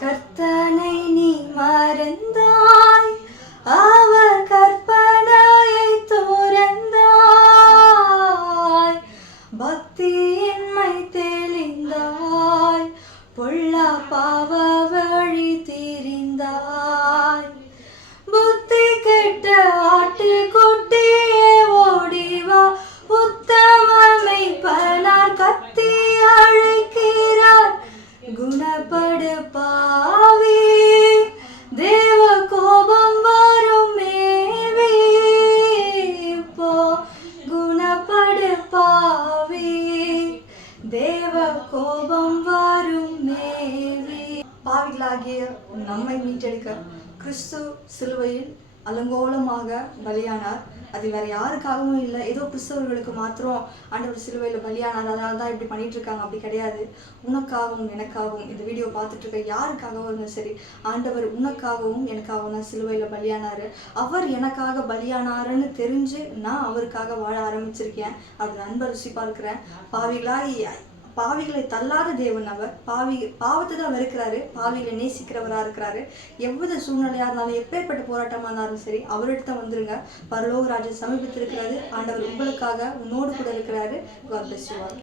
கர்த்தனை நீ மறந்தாய், அவர் கற்பனையை துறந்தாய், பக்தியின்மை தெளிந்தாய், பொல்லா பாவ வழி திரிந்தாய். புத்தி கெட்ட ஆட்டுக்குட்டியே ஓடிவா, உத்தமமை பனார் கத்தி அழைக்கிறார். குணப்படு பாவி, தேவ கோபம் வரும் மேவி. இப்போ குணப்படு பாவி, தேவ கோபம் வரும் மேவி. பாவிகளாகிய நம்மை மீட்டெடுக்க கிறிஸ்து சிலுவையில் அலங்கோலமாக பலியானார். அது வேற யாருக்காகவும் இல்லை, ஏதோ கிறிஸ்தவர்களுக்கு மாத்திரம் ஆண்டவர் சிலுவையில் பலியானார், அதனால தான் இப்படி பண்ணிட்டு இருக்காங்க. அப்படி கிடையாது. உனக்காகவும் எனக்காகவும் இந்த வீடியோ பார்த்துட்டு இருக்க யாருக்காகவும் இருந்தாலும் சரி, ஆண்டவர் உனக்காகவும் எனக்காகவும் தான் சிலுவையில் பலியானாரு. அவர் எனக்காக பலியானாருன்னு தெரிஞ்சு நான் அவருக்காக வாழ ஆரம்பிச்சிருக்கேன். அது நண்பர் ருசி பார்க்கிறேன். பாவிகளை தள்ளாத தேவன் அவர். பாவத்தை தான் வெறுக்கிறாரு, பாவிகளை நேசிக்கிறவராக இருக்கிறாரு. எவ்வளவு சூழ்நிலையாக இருந்தாலும், எப்பேற்பட்ட போராட்டமாக இருந்தாலும் சரி, அவர்கிட்ட வந்துருங்க. பரலோக ராஜ்யம் சமீபத்திருக்கிறது. ஆண்டவர் உங்களுக்காக உன்னோடு கூட இருக்கிறாரு. God bless you all.